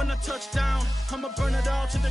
When I touch down, I'ma burn it all to the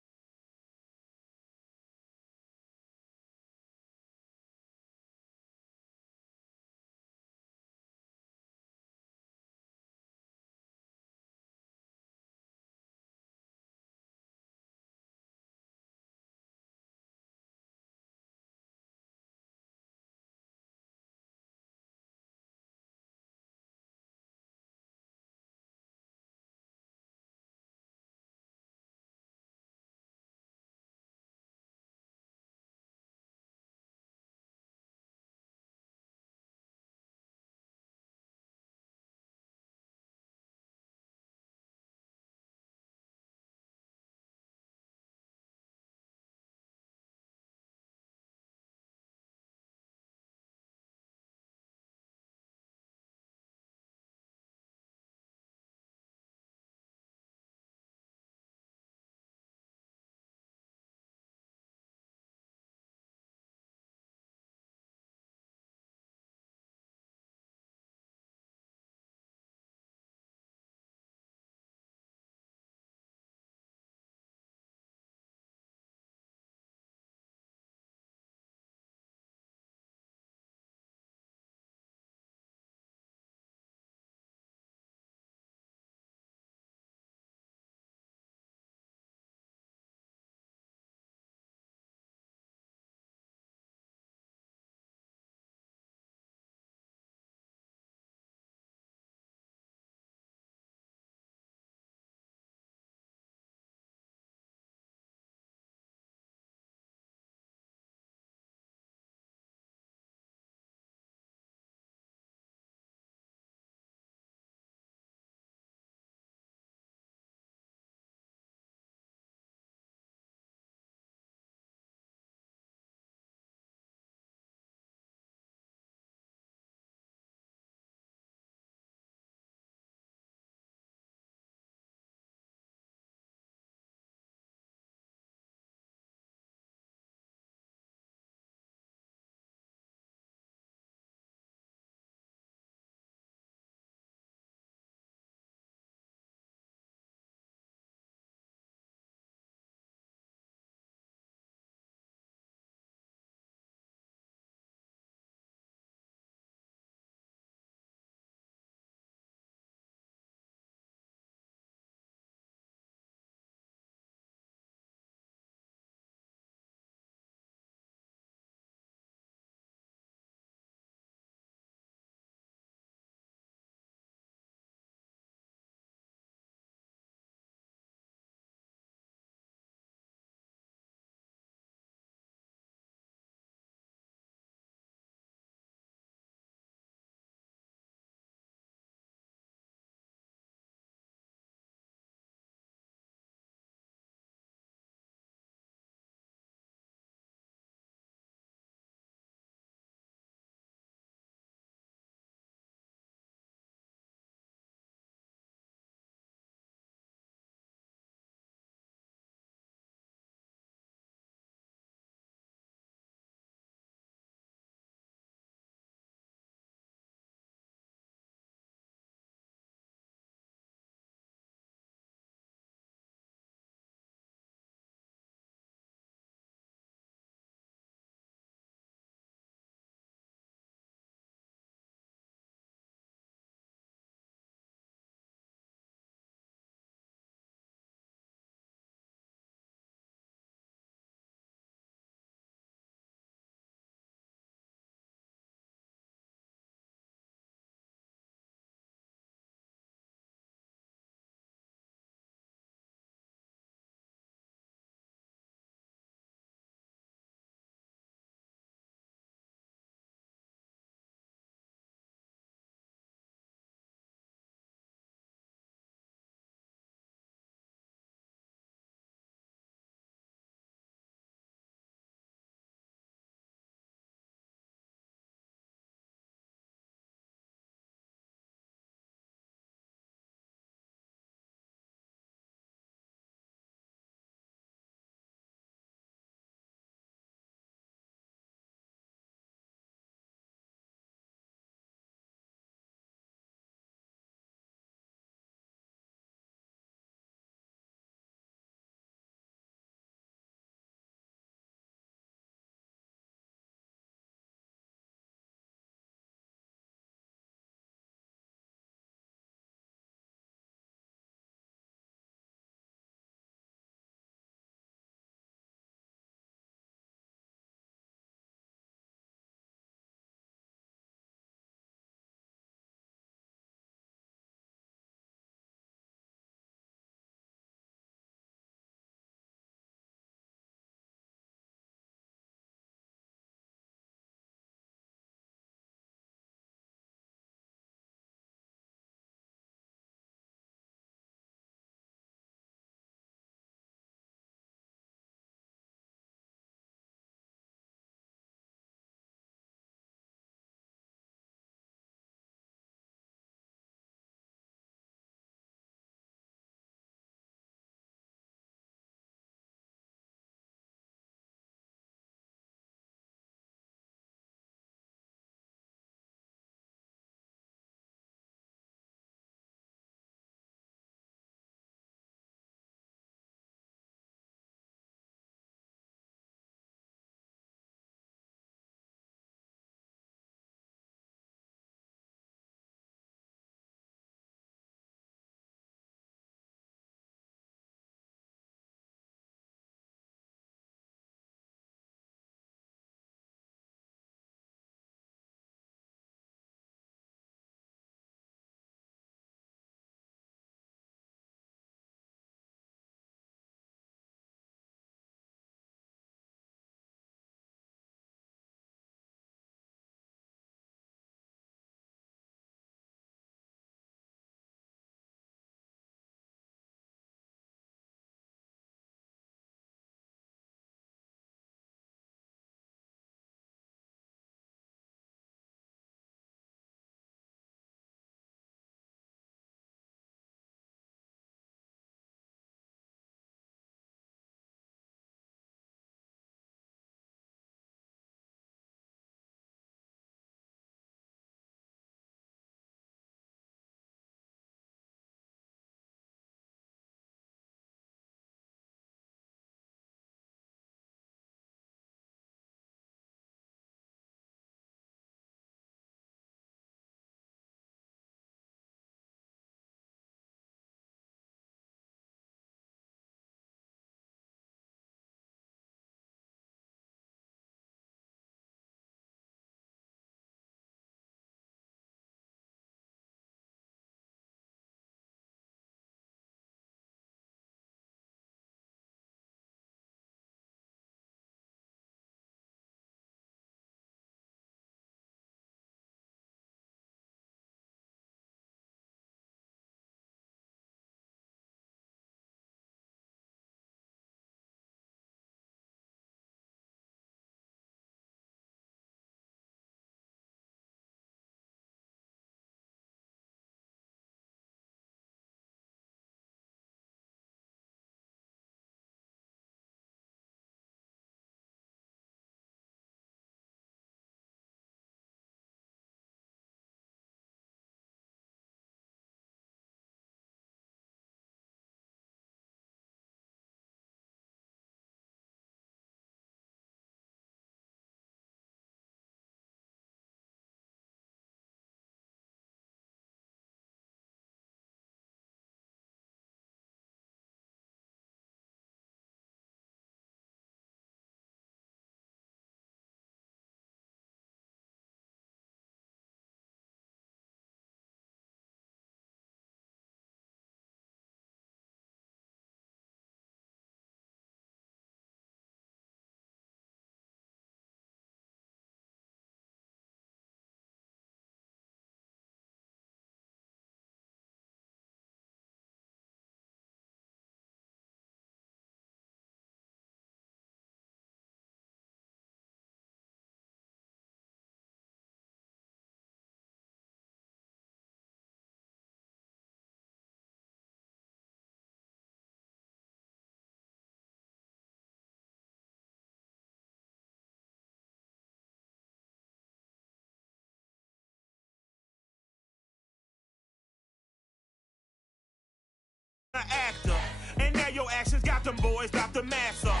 an actor. And now your actions got them boys, got the mask up.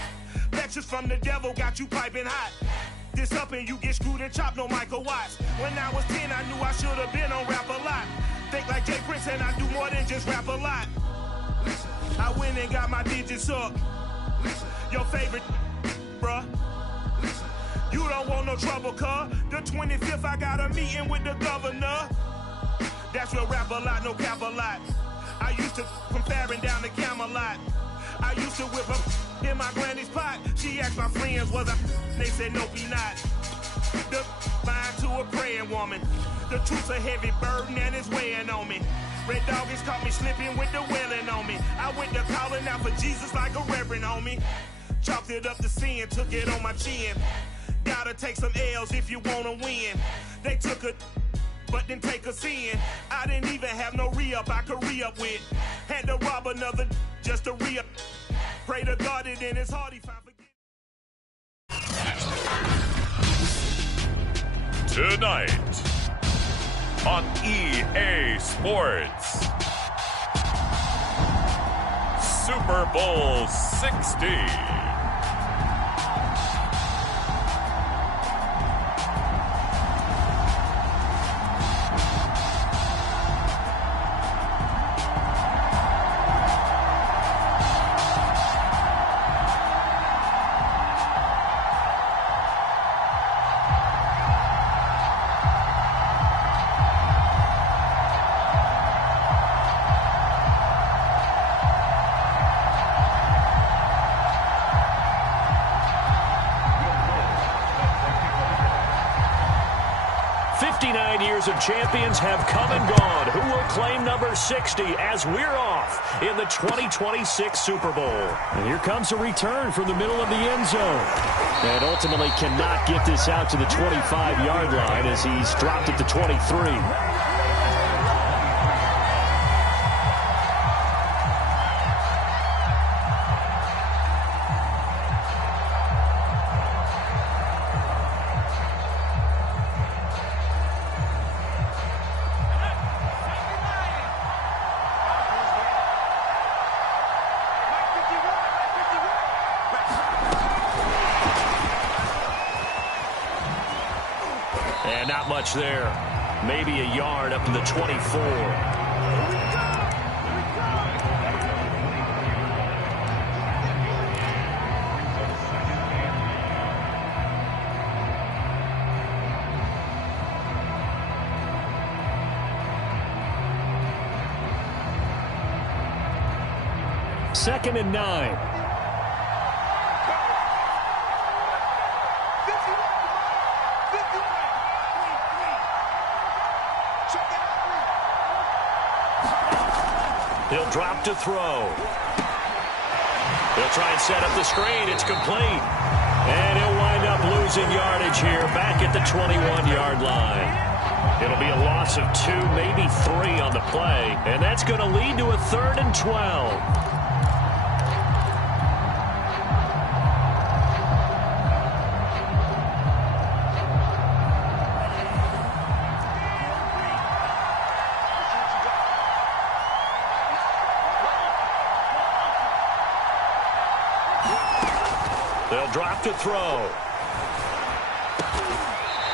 Lectures from the devil got you piping hot. This up and you get screwed and chopped, no Michael Watts. When I was 10, I knew I should have been on Rap a Lot. Think like Jay Prince and I do more than just rap a lot. I went and got my digits up. Your favorite, bruh. You don't want no trouble, cuz. The 25th, I got a meeting with the governor. That's real rap a lot, no cap a lot. I used to from Farron down to Camelot. I used to whip up in my granny's pot. She asked my friends, was I? They said, nope, he not. The line to a praying woman. The truth's a heavy burden and it's weighing on me. Red Dog has caught me slipping with the wailing on me. I went to calling out for Jesus like a reverend on me. Chalked it up to sin, took it on my chin. Gotta take some L's if you wanna win. They took a but didn't take a sin. I didn't even have no re-up I could re-up with. Had to rob another just to re-up. Pray to God it in his heart he found forgiveness. Tonight on EA Sports, Super Bowl 60. Of champions have come and gone. Who will claim number 60 as we're off in the 2026 Super Bowl? And here comes a return from the middle of the end zone. And ultimately cannot get this out to the 25-yard line as he's dropped at the 23. And not much there. Maybe a yard up to the 24. Second and 9. He'll drop to throw. He'll try and set up the screen. It's complete. And he'll wind up losing yardage here back at the 21-yard line. It'll be a loss of 2, maybe 3 on the play. And that's going to lead to a 3rd and 12. They'll drop to throw.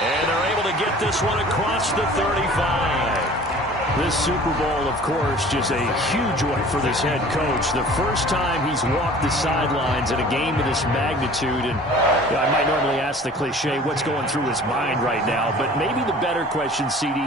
And they're able to get this one across the 35. This Super Bowl, of course, just a huge one for this head coach. The first time he's walked the sidelines in a game of this magnitude. And I might normally ask the cliche, what's going through his mind right now? But maybe the better question, CD,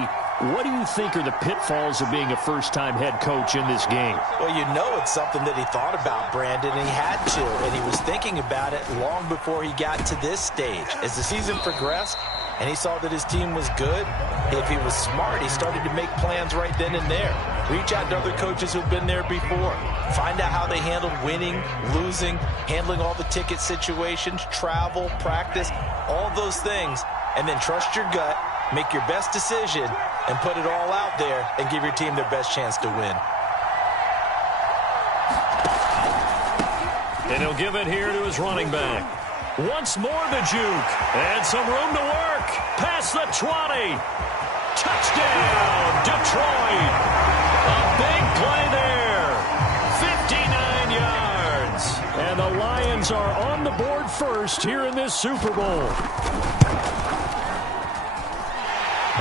what do you think are the pitfalls of being a first-time head coach in this game? Well, you know it's something that he thought about, Brandon, and he had to. And he was thinking about it long before he got to this stage. As the season progressed, and he saw that his team was good, if he was smart, he started to make plans right then and there. Reach out to other coaches who've been there before. Find out how they handled winning, losing, handling all the ticket situations, travel, practice, all those things. And then trust your gut, make your best decision, and put it all out there and give your team their best chance to win. And he'll give it here to his running back. Once more the juke. And some room to work. Past the 20. Touchdown, Detroit. A big play there. Jets are on the board first here in this Super Bowl.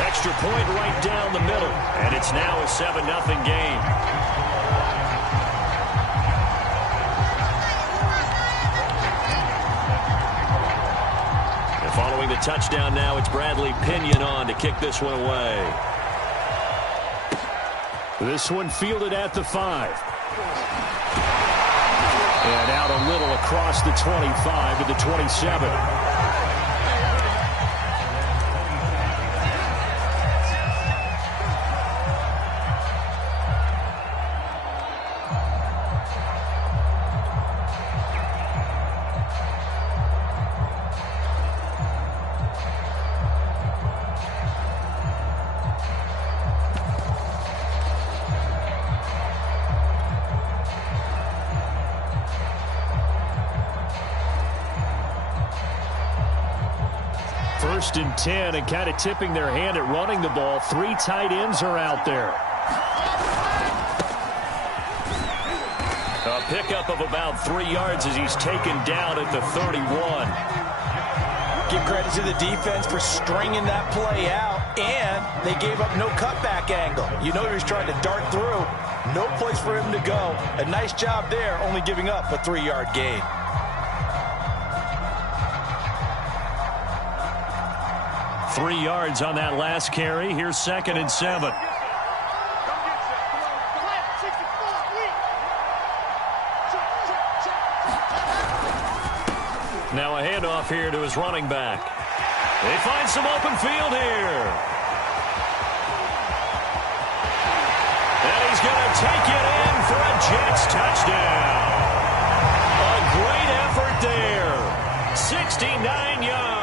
Extra point right down the middle, and it's now a 7-0 game. And following the touchdown now, it's Bradley Pinion on to kick this one away. This one fielded at the 5. And out a little across the 25 to the 27. First and 10, and kind of tipping their hand at running the ball. 3 tight ends are out there. A pickup of about 3 yards as he's taken down at the 31. Give credit to the defense for stringing that play out, and they gave up no cutback angle. You know he was trying to dart through. No place for him to go. A nice job there, only giving up a 3-yard gain. Three yards on that last carry. Here's 2nd and 7. Now a handoff here to his running back. They find some open field here. And he's going to take it in for a Jets touchdown. A great effort there. 69 yards.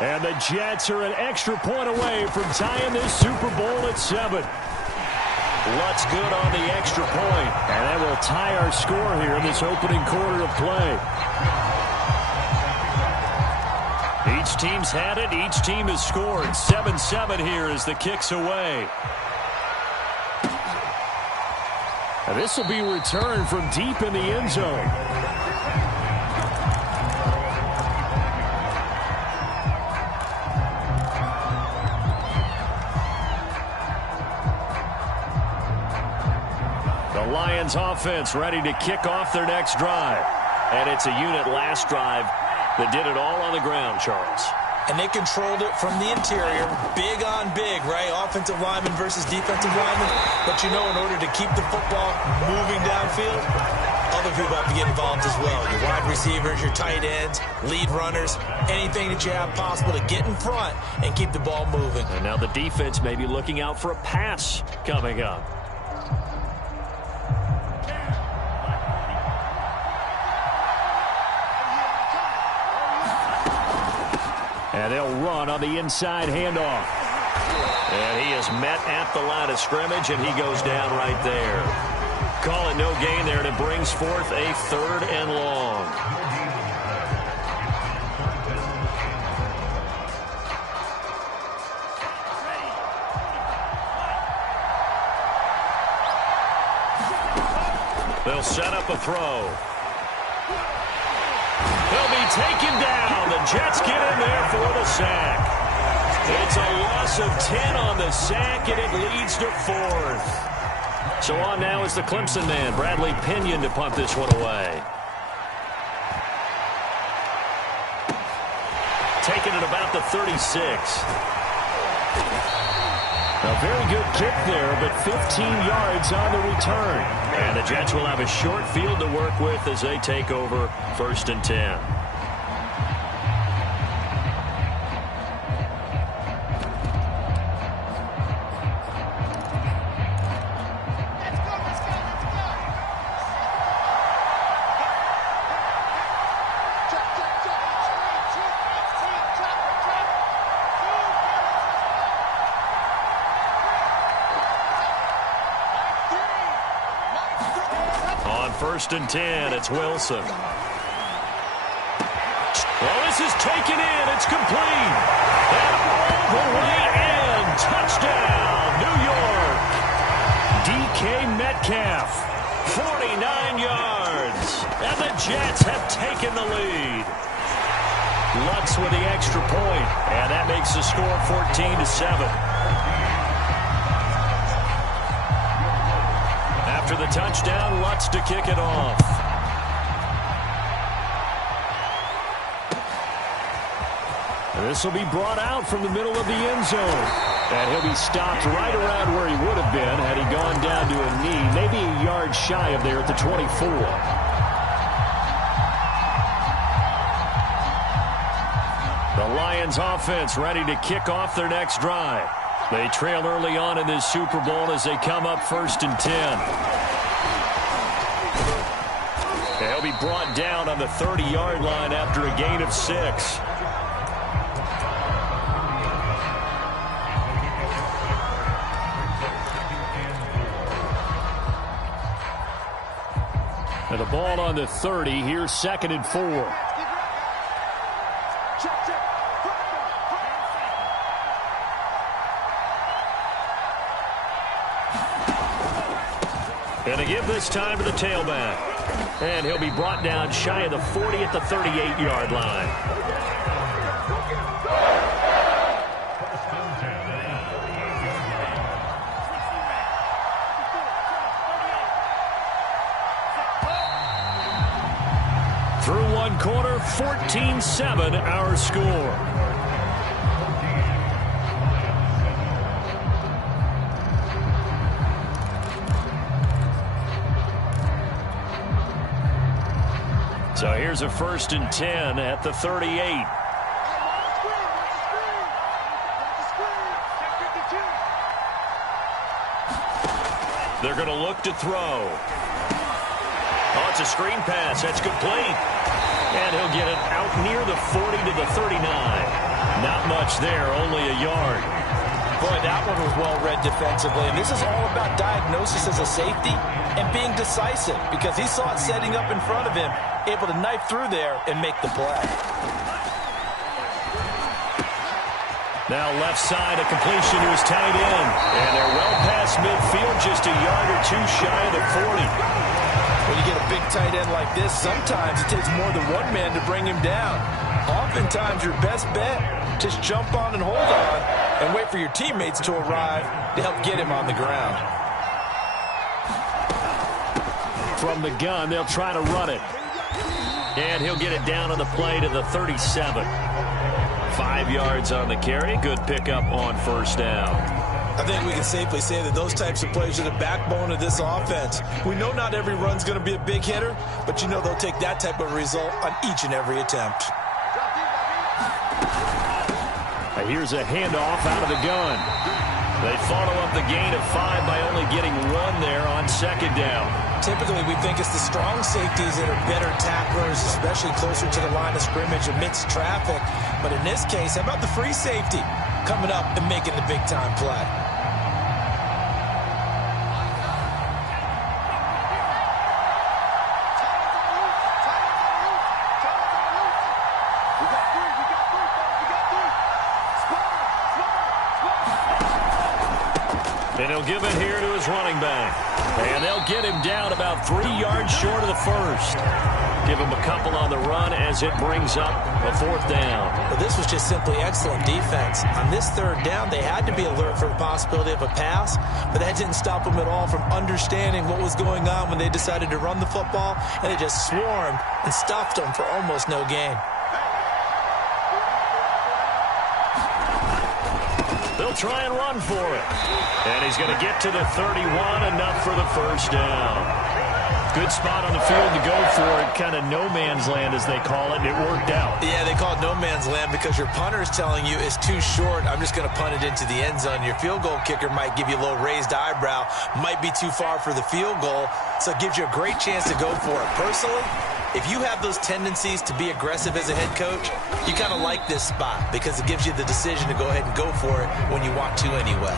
And the Jets are an extra point away from tying this Super Bowl at 7. Lutz good on the extra point. And that will tie our score here in this opening quarter of play. Each team's had it. Each team has scored. 7-7 here as the kick's away. And this will be returned from deep in the end zone. The Lions offense ready to kick off their next drive. And it's a unit last drive that did it all on the ground, Charles. And they controlled it from the interior. Big on big, right? Offensive lineman versus defensive lineman. But you know, in order to keep the football moving downfield, other people have to get involved as well. Your wide receivers, your tight ends, lead runners, anything that you have possible to get in front and keep the ball moving. And now the defense may be looking out for a pass coming up. And they'll run on the inside handoff. And he is met at the line of scrimmage, and he goes down right there. Call it no gain there, and it brings forth a 3rd and long. They'll set up a throw. He'll be taken down. The Jets get in there for the sack. It's a loss of 10 on the sack, and it leads to 4th. So on now is the Clemson man, Bradley Pinion, to punt this one away. Taken at about the 36. A very good kick there, but 15 yards on the return. And the Jets will have a short field to work with as they take over 1st and 10. On 1st and 10, it's Wilson. Well, this is taken in. It's complete. And all the way in. Touchdown, New York. DK Metcalf, 49 yards. And the Jets have taken the lead. Lutz with the extra point, and that makes the score 14-7. After the touchdown, Lutz to kick it off. And this will be brought out from the middle of the end zone. And he'll be stopped right around where he would have been had he gone down to a knee, maybe a yard shy of there at the 24. The Lions offense ready to kick off their next drive. They trail early on in this Super Bowl as they come up 1st and 10. And he'll be brought down on the 30-yard line after a gain of 6. And the ball on the 30. Here's 2nd and 4. And to give this time to the tailback. And he'll be brought down shy of the 40 at the 38-yard line. Through one quarter, 14-7 our score. So here's a 1st and 10 at the 38. They're going to look to throw. Oh, it's a screen pass. That's complete. And he'll get it out near the 40 to the 39. Not much there, only a yard. Boy, that one was well read defensively. And this is all about diagnosis as a safety and being decisive because he saw it setting up in front of him, able to knife through there and make the play. Now left side, a completion to his tight end. And they're well past midfield, just a yard or two shy of the 40. When you get a big tight end like this, sometimes it takes more than one man to bring him down. Oftentimes, your best bet, just jump on and hold on and wait for your teammates to arrive to help get him on the ground. From the gun, they'll try to run it. And he'll get it down on the play to the 37. 5 yards on the carry. Good pickup on 1st down. I think we can safely say that those types of plays are the backbone of this offense. We know not every run's going to be a big hitter, but you know they'll take that type of result on each and every attempt. Here's a handoff out of the gun. They follow up the gain of 5 by only getting 1 there on 2nd down. Typically, we think it's the strong safeties that are better tacklers, especially closer to the line of scrimmage amidst traffic. But in this case, how about the free safety coming up and making the big-time play? And he'll give it here to his running back. And they'll get him down about 3 yards short of the 1st. Give him a couple on the run as it brings up a 4th down. Well, this was just simply excellent defense. On this 3rd down, they had to be alert for the possibility of a pass, but that didn't stop them at all from understanding what was going on when they decided to run the football, and they just swarmed and stuffed them for almost no gain. They'll try and run for it. And he's going to get to the 31, enough for the 1st down. Good spot on the field to go for it. Kind of no man's land, as they call it. It worked out. Yeah, they call it no man's land because your punter is telling you it's too short. I'm just going to punt it into the end zone. Your field goal kicker might give you a little raised eyebrow. Might be too far for the field goal. So it gives you a great chance to go for it. Personally, if you have those tendencies to be aggressive as a head coach, you kind of like this spot because it gives you the decision to go ahead and go for it when you want to anyway.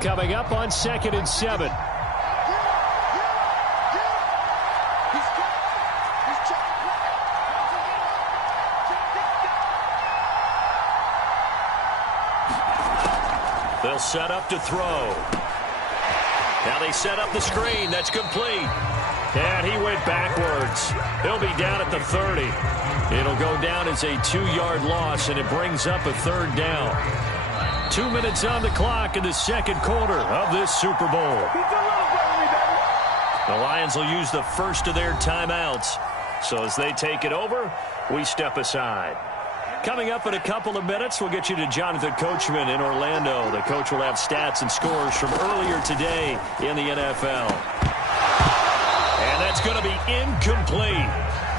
Coming up on 2nd and 7. They'll set up to throw. Now they set up the screen. That's complete. And he went backwards. He'll be down at the 30. It'll go down as a 2-yard loss, and it brings up a 3rd down. 2 minutes on the clock in the second quarter of this Super Bowl. The Lions will use the first of their timeouts. So as they take it over, we step aside. Coming up in a couple of minutes, we'll get you to Jonathan Coachman in Orlando. The coach will have stats and scores from earlier today in the NFL. And that's going to be incomplete.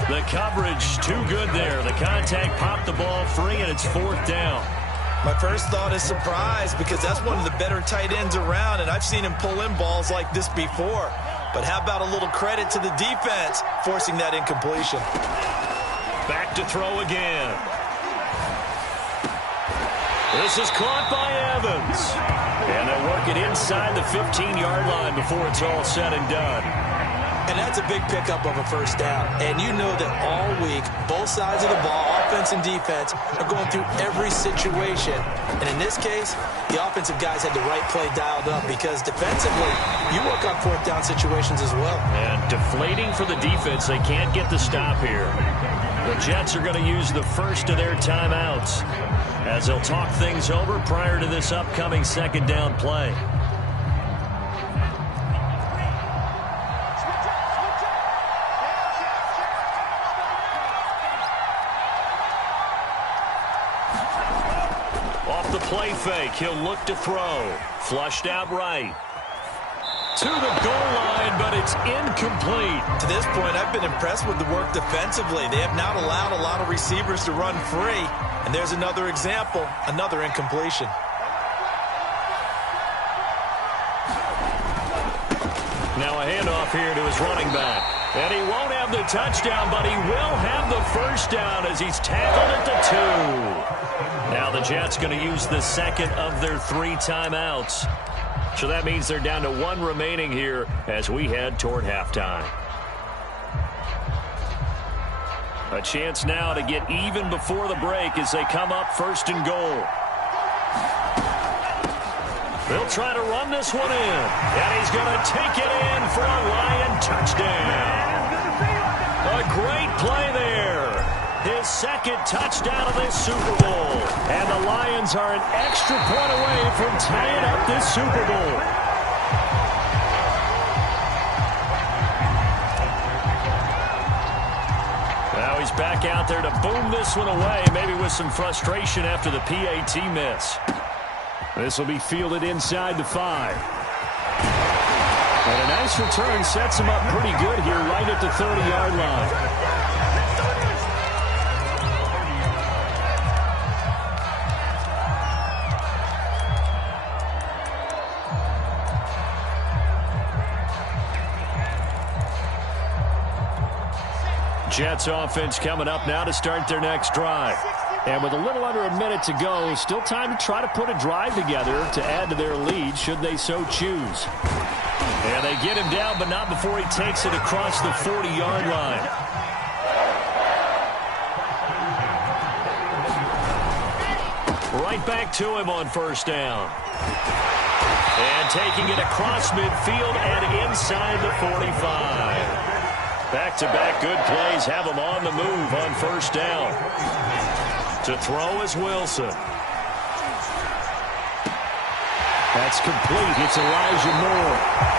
The coverage too good there. The contact popped the ball free, and it's 4th down. My first thought is surprise, because that's one of the better tight ends around, and I've seen him pull in balls like this before. But how about a little credit to the defense forcing that incompletion? Back to throw again. This is caught by Evans. And they'll work it inside the 15-yard line before it's all said and done. And that's a big pickup of a first down. And you know that all week, both sides of the ball, offense and defense, are going through every situation. And in this case, the offensive guys had the right play dialed up, because defensively, you work on 4th down situations as well. And deflating for the defense. They can't get the stop here. The Jets are going to use the first of their timeouts as they'll talk things over prior to this upcoming 2nd down play. Off the play fake, he'll look to throw. Flushed out right. To the goal line, but it's incomplete. To this point, I've been impressed with the work defensively. They have not allowed a lot of receivers to run free. And there's another example, another incompletion. Now a handoff here to his running back. And he won't have the touchdown, but he will have the first down as he's tackled at the 2. Now the Jets going to use the second of their 3 timeouts. So that means they're down to 1 remaining here as we head toward halftime. A chance now to get even before the break as they come up 1st and goal. They'll try to run this one in. And he's going to take it in for a Lion touchdown. A great play there. His 2nd touchdown of this Super Bowl. And the Lions are an extra point away from tying up this Super Bowl. Now he's back out there to boom this one away, maybe with some frustration after the PAT miss. This will be fielded inside the 5. And a nice return sets him up pretty good here right at the 30-yard line. Jets offense coming up now to start their next drive. And with a little under a minute to go, still time to try to put a drive together to add to their lead should they so choose. And they get him down, but not before he takes it across the 40-yard line. Right back to him on 1st down. And taking it across midfield and inside the 45. Back-to-back good plays have him on the move on 1st down. To throw is Wilson. That's complete. It's Elijah Moore.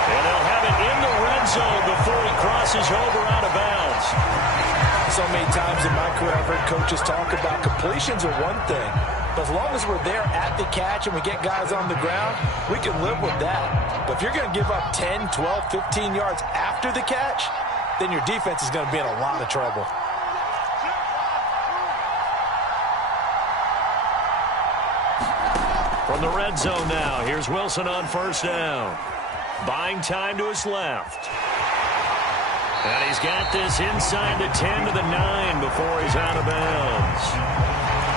And they'll have it in the red zone before he crosses over out of bounds. So many times in my career, I've heard coaches talk about completions are one thing. But as long as we're there at the catch and we get guys on the ground, we can live with that. But if you're going to give up 10, 12, 15 yards after the catch, then your defense is going to be in a lot of trouble. From the red zone now, here's Wilson on 1st down. Buying time to his left. And he's got this inside the 10 to the 9 before he's out of bounds.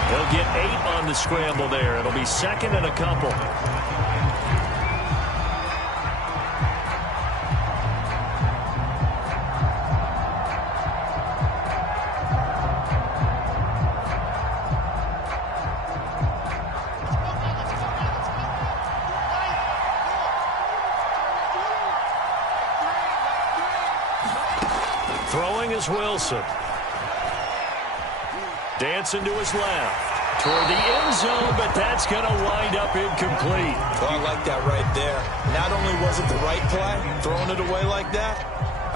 He'll get 8 on the scramble there. It'll be 2nd and a couple. Throwing is Wilson. Dancing to his left. Toward the end zone, but that's going to wind up incomplete. Well, I like that right there. Not only was it the right play, throwing it away like that,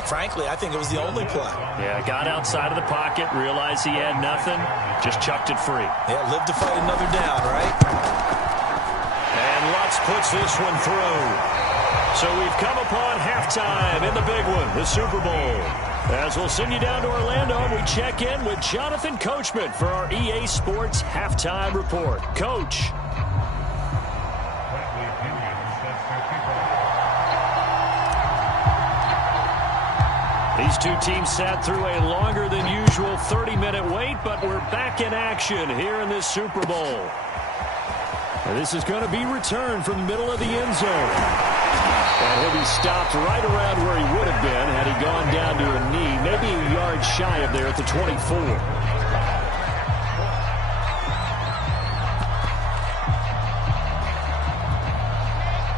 frankly, I think it was the only play. Yeah, got outside of the pocket, realized he had nothing, just chucked it free. Yeah, live to fight another down, right? And Lutz puts this one through. So we've come upon halftime in the big one, the Super Bowl. As we'll send you down to Orlando, and we check in with Jonathan Coachman for our EA Sports Halftime Report. Coach. These two teams sat through a longer than usual 30-minute wait, but we're back in action here in this Super Bowl. And this is going to be returned from the middle of the end zone. And he'll be stopped right around where he would have been had he gone down to a knee, maybe a yard shy of there at the 24.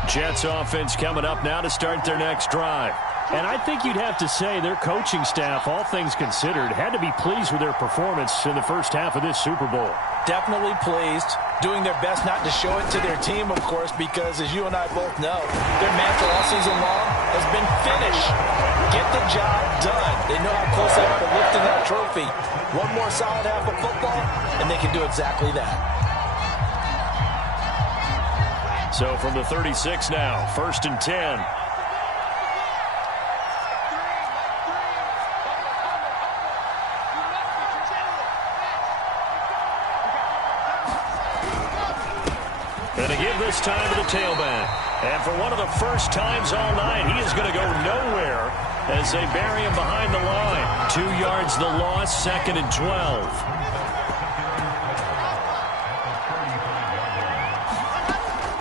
Jets offense coming up now to start their next drive. And I think you'd have to say their coaching staff, all things considered, had to be pleased with their performance in the first half of this Super Bowl. Definitely pleased, doing their best not to show it to their team, of course, because as you and I both know, their mantra all season long has been finish. Get the job done. They know how close they are to lifting that trophy. One more solid half of football, and they can do exactly that. So from the 36 now, 1st and 10. And to give this time to the tailback. And for one of the first times all night, he is going to go nowhere as they bury him behind the line. 2 yards the loss, 2nd and 12.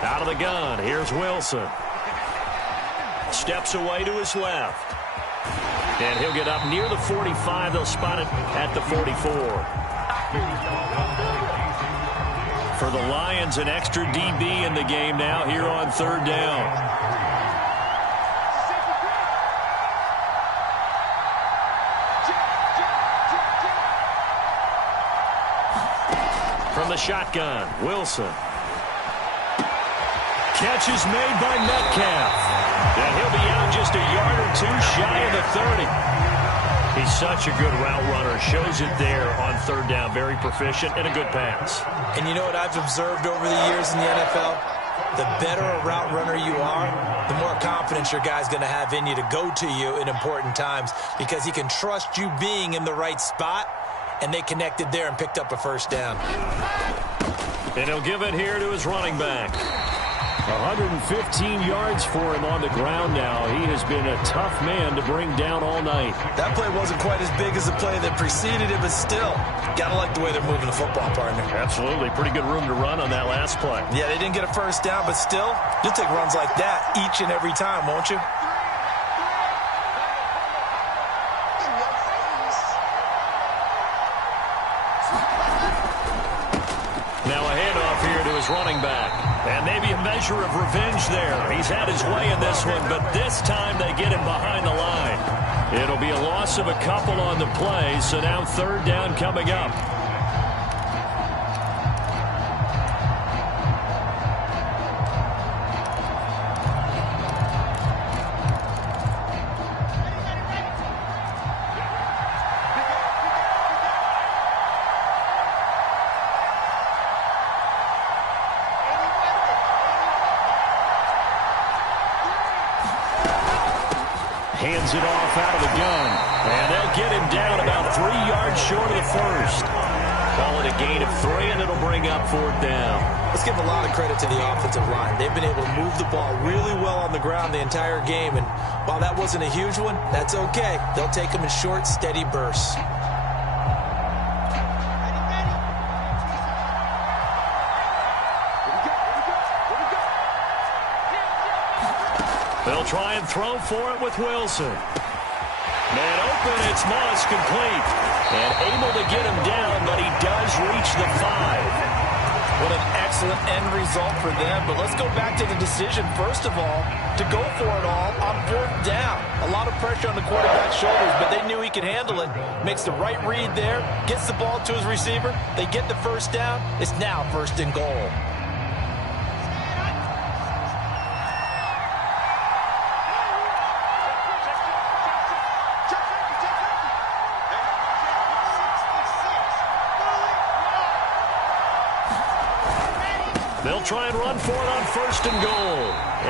Out of the gun, here's Wilson. Steps away to his left. And he'll get up near the 45. They'll spot it at the 44. For the Lions, an extra DB in the game now here on 3rd down. From the shotgun, Wilson. Catch is made by Metcalf. And he'll be out just a yard or two shy of the 30. He's such a good route runner. Shows it there on 3rd down. Very proficient and a good pass. And you know what I've observed over the years in the NFL? The better a route runner you are, the more confidence your guy's going to have in you to go to you in important times because he can trust you being in the right spot, and they connected there and picked up a 1st down. And he'll give it here to his running back. 115 yards for him on the ground now. He has been a tough man to bring down all night. That play wasn't quite as big as the play that preceded it, but still, gotta like the way they're moving the football, partner. Absolutely. Pretty good room to run on that last play. Yeah, they didn't get a 1st down, but still, you'll take runs like that each and every time, won't you? Now a handoff here to his running back. And maybe a measure of revenge there. He's had his way in this one, but this time they get him behind the line. It'll be a loss of a couple on the play, so now 3rd down coming up. Hands it off out of the gun. And they'll get him down about 3 yards short of the 1st. Call it a gain of 3, and it'll bring up 4th down. Let's give a lot of credit to the offensive line. They've been able to move the ball really well on the ground the entire game. And while that wasn't a huge one, that's okay. They'll take them in short, steady bursts. They'll try and throw for it with Wilson. Man open, it's Moss complete. And able to get him down, but he does reach the 5. What an excellent end result for them. But let's go back to the decision, first of all, to go for it all on 4th down. A lot of pressure on the quarterback's shoulders, but they knew he could handle it. Makes the right read there, gets the ball to his receiver. They get the first down. It's now 1st and goal. They'll try and run for it on 1st and goal.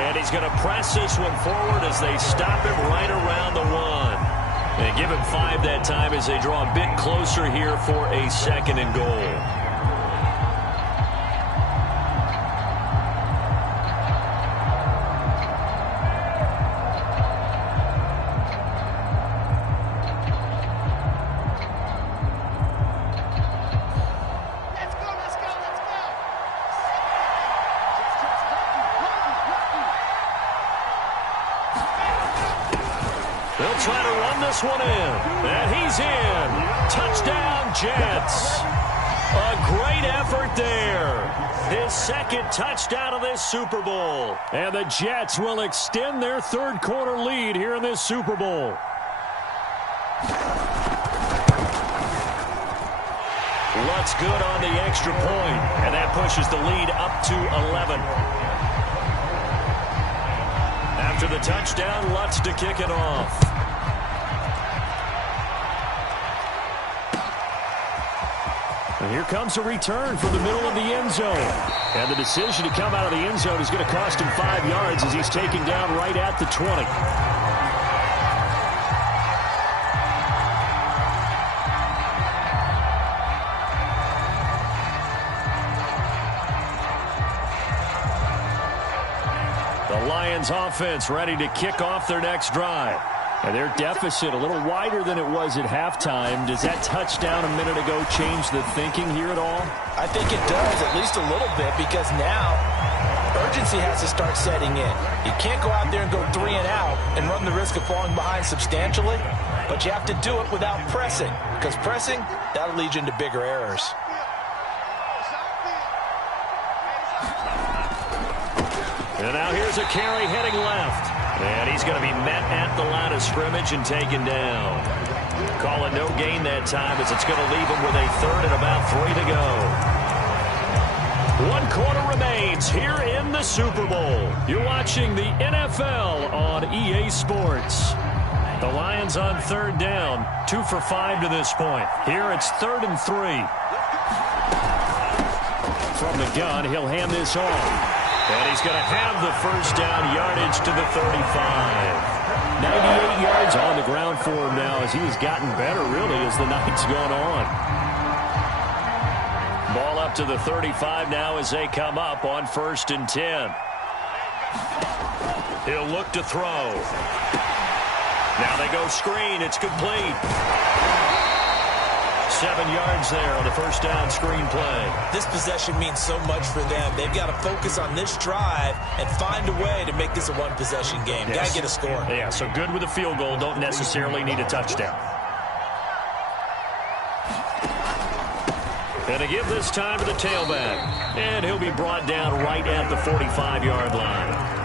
And he's going to press this one forward as they stop him right around the 1. And give him 5 that time as they draw a bit closer here for a 2nd and goal. They'll try to run this one in. And he's in. Touchdown, Jets. A great effort there. His 2nd touchdown of this Super Bowl. And the Jets will extend their 3rd quarter lead here in this Super Bowl. Lutz good on the extra point. And that pushes the lead up to 11. After the touchdown, Lutz to kick it off. And here comes a return from the middle of the end zone. And the decision to come out of the end zone is going to cost him 5 yards as he's taken down right at the 20. The Lions offense ready to kick off their next drive. And their deficit a little wider than it was at halftime. Does that touchdown a minute ago change the thinking here at all? I think it does, at least a little bit, because now urgency has to start setting in. You can't go out there and go 3 and out and run the risk of falling behind substantially, but you have to do it without pressing, because pressing, that'll lead you into bigger errors. And now here's a carry heading left. And he's going to be met at the line of scrimmage and taken down. Calling no gain that time as it's going to leave him with a 3rd and about 3 to go. 1 quarter remains here in the Super Bowl. You're watching the NFL on EA Sports. The Lions on 3rd down, 2 for 5 to this point. Here it's 3rd and 3. From the gun, he'll hand this off. And he's going to have the first down yardage to the 35. 98 yards on the ground for him now as he has gotten better, really, as the night's gone on. Ball up to the 35 now as they come up on 1st and 10. He'll look to throw. Now they go screen. It's complete. 7 yards there on the first down screen play. This possession means so much for them. They've got to focus on this drive and find a way to make this a one-possession game. Yes. Got to get a score. Yeah, so good with a field goal. Don't necessarily need a touchdown. And to give this time to the tailback. And he'll be brought down right at the 45-yard line.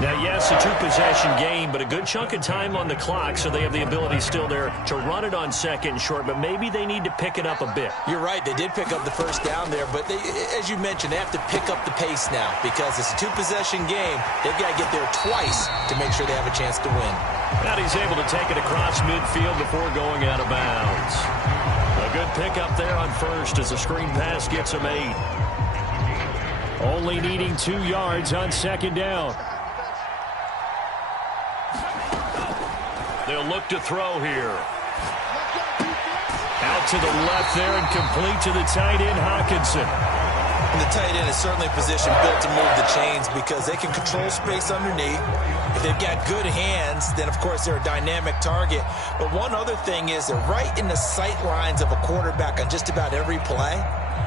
Now, yes, a 2-possession game, but a good chunk of time on the clock, so they have the ability still there to run it on 2nd and short, but maybe they need to pick it up a bit. You're right. They did pick up the first down there, but they, as you mentioned, they have to pick up the pace now because it's a 2-possession game. They've got to get there twice to make sure they have a chance to win. Now he's able to take it across midfield before going out of bounds. A good pickup there on 1st as the screen pass gets him 8. Only needing 2 yards on 2nd down. They'll look to throw here. Out to the left there and complete to the tight end, Hawkinson. And the tight end is certainly a position built to move the chains because they can control space underneath. If they've got good hands, then, of course, they're a dynamic target. But one other thing is they're right in the sight lines of a quarterback on just about every play,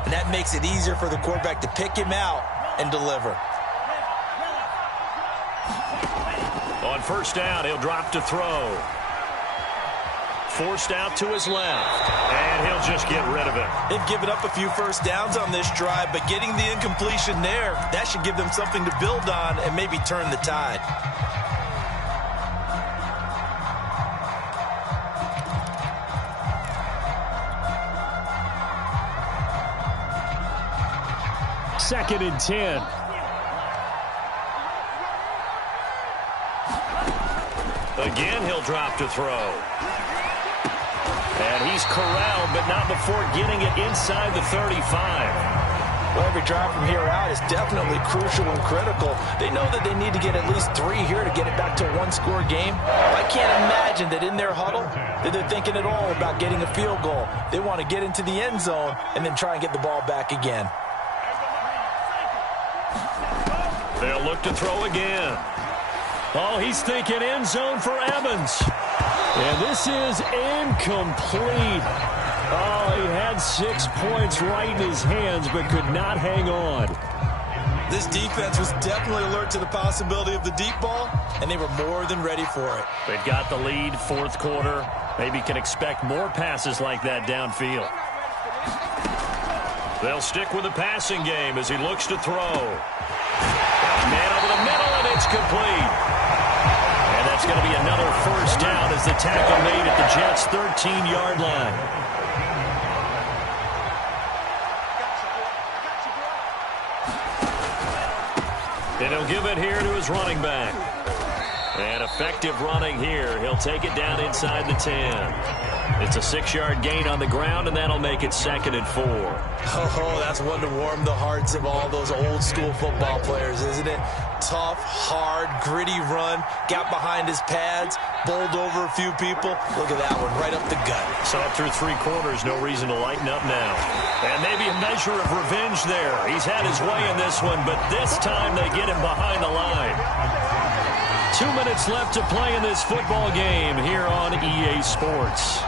and that makes it easier for the quarterback to pick him out and deliver. On first down, he'll drop to throw. forced out to his left. And he'll just get rid of it. They've given up a few first downs on this drive, but getting the incompletion there, that should give them something to build on and maybe turn the tide. Second and 10. Again, he'll drop to throw. And he's corralled, but not before getting it inside the 35. Well, every drive from here out is definitely crucial and critical. They know that they need to get at least 3 here to get it back to a one-score game. I can't imagine that in their huddle that they're thinking at all about getting a field goal. They want to get into the end zone and then try and get the ball back again. They'll look to throw again. Oh, he's thinking end zone for Evans. And this is incomplete. Oh, he had 6 points right in his hands, but could not hang on. This defense was definitely alert to the possibility of the deep ball, and they were more than ready for it. They've got the lead, fourth quarter. Maybe can expect more passes like that downfield. They'll stick with the passing game as he looks to throw. Man over the middle, and it's complete. And that's going to be another first down as the tackle made at the Jets' 13-yard line. And he'll give it here to his running back. And effective running here. He'll take it down inside the 10. It's a 6-yard gain on the ground, and that'll make it 2nd and 4. Oh, that's one to warm the hearts of all those old-school football players, isn't it? Tough, hard, gritty run. Got behind his pads, bowled over a few people. Look at that one, right up the gut. Saw it through 3 quarters. No reason to lighten up now. And maybe a measure of revenge there. He's had his way in this one, but this time they get him behind the line. 2 minutes left to play in this football game here on EA Sports.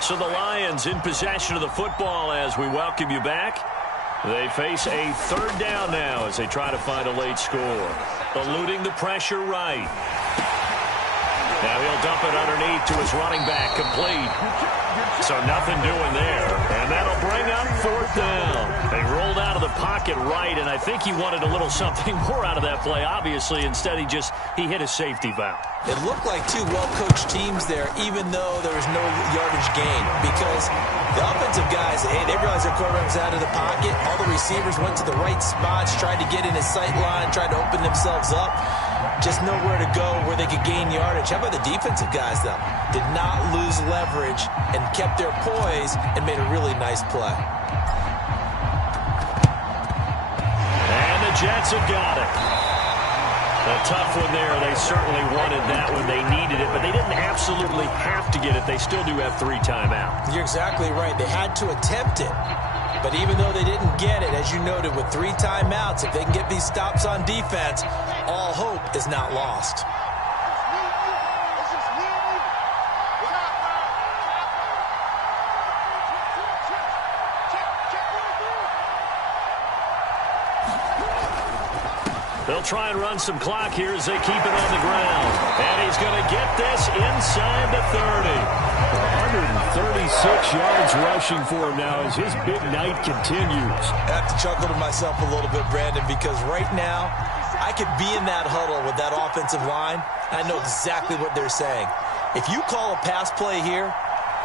So the Lions in possession of the football as we welcome you back. They face a 3rd down now as they try to find a late score. Eluding the pressure right. Now he'll dump it underneath to his running back, complete. So nothing doing there. And that'll bring up 4th down. They rolled out of the pocket right, and I think he wanted a little something more out of that play, obviously. Instead, he hit a safety valve. It looked like 2 well-coached teams there, even though there was no yardage gain. Because the offensive guys, hey, they realized their quarterback was out of the pocket. All the receivers went to the right spots, tried to get in his sight line, tried to open themselves up. Just nowhere to go where they could gain yardage. How about the defensive guys, though? Did not lose leverage and kept their poise and made a really nice play. And the Jets have got it. A tough one there. They certainly wanted that when they needed it, but they didn't absolutely have to get it. They still do have 3 timeouts. You're exactly right. They had to attempt it. But even though they didn't get it, as you noted, with 3 timeouts, if they can get these stops on defense, all hope is not lost. They'll try and run some clock here as they keep it on the ground. And he's going to get this inside the 30. 136 yards rushing for him now as his big night continues. I have to chuckle to myself a little bit, Brandon, because right now I could be in that huddle with that offensive line. I know exactly what they're saying. If you call a pass play here,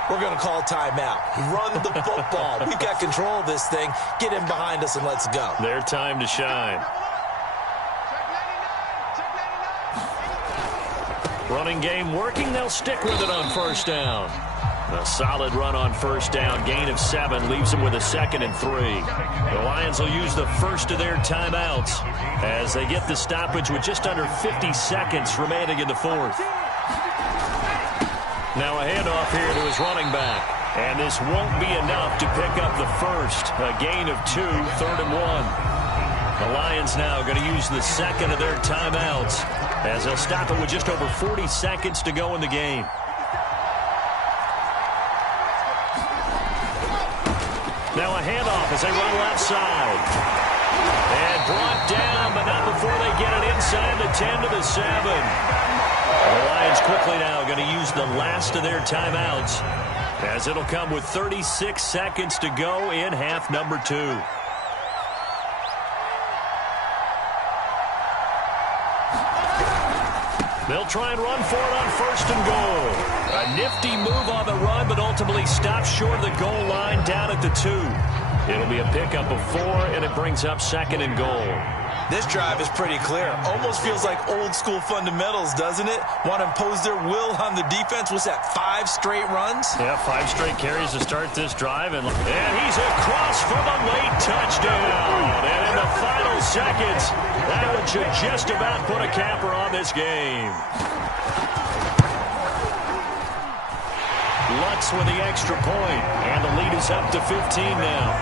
we're going to call timeout. Run the football. We've got control of this thing. Get in behind us and let's go. Their time to shine. Running game working. They'll stick with it on 1st down. A solid run on 1st down. Gain of 7 leaves them with a 2nd and 3. The Lions will use the first of their timeouts as they get the stoppage with just under 50 seconds remaining in the 4th. Now a handoff here to his running back. And this won't be enough to pick up the first. A gain of 2, 3rd and 1. The Lions now going to use the 2nd of their timeouts as they'll stop it with just over 40 seconds to go in the game. Now a handoff as they run left side. And brought down, but not before they get it inside the 10 to the 7. The Lions quickly now going to use the last of their timeouts, as it'll come with 36 seconds to go in half number 2. They'll try and run for it on 1st and goal. A nifty move on the run, but ultimately stops short of the goal line down at the 2. It'll be a pickup of 4, and it brings up 2nd and goal. This drive is pretty clear. Almost feels like old school fundamentals, doesn't it? Want to impose their will on the defense. What's that, 5 straight runs? Yeah, 5 straight carries to start this drive. And he's across for the late touchdown. And in the final seconds, that one should just about put a capper on this game. Lutz with the extra point. And the lead is up to 15 now.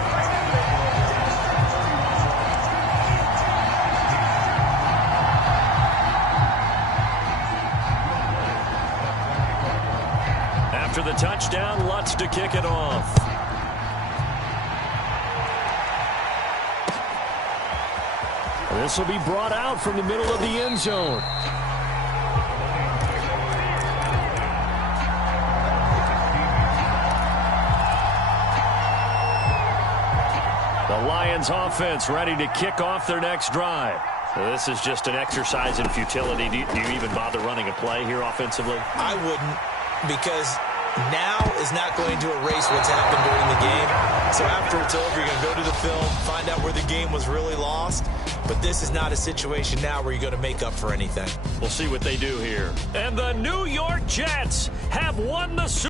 After the touchdown, Lutz to kick it off. This will be brought out from the middle of the end zone. The Lions offense ready to kick off their next drive. Well, this is just an exercise in futility. Do you even bother running a play here offensively? I wouldn't, because now is not going to erase what's happened during the game. So after it's over, you're going to go to the film, find out where the game was really lost. But this is not a situation now where you're going to make up for anything. We'll see what they do here. And the New York Jets have won the Super Bowl.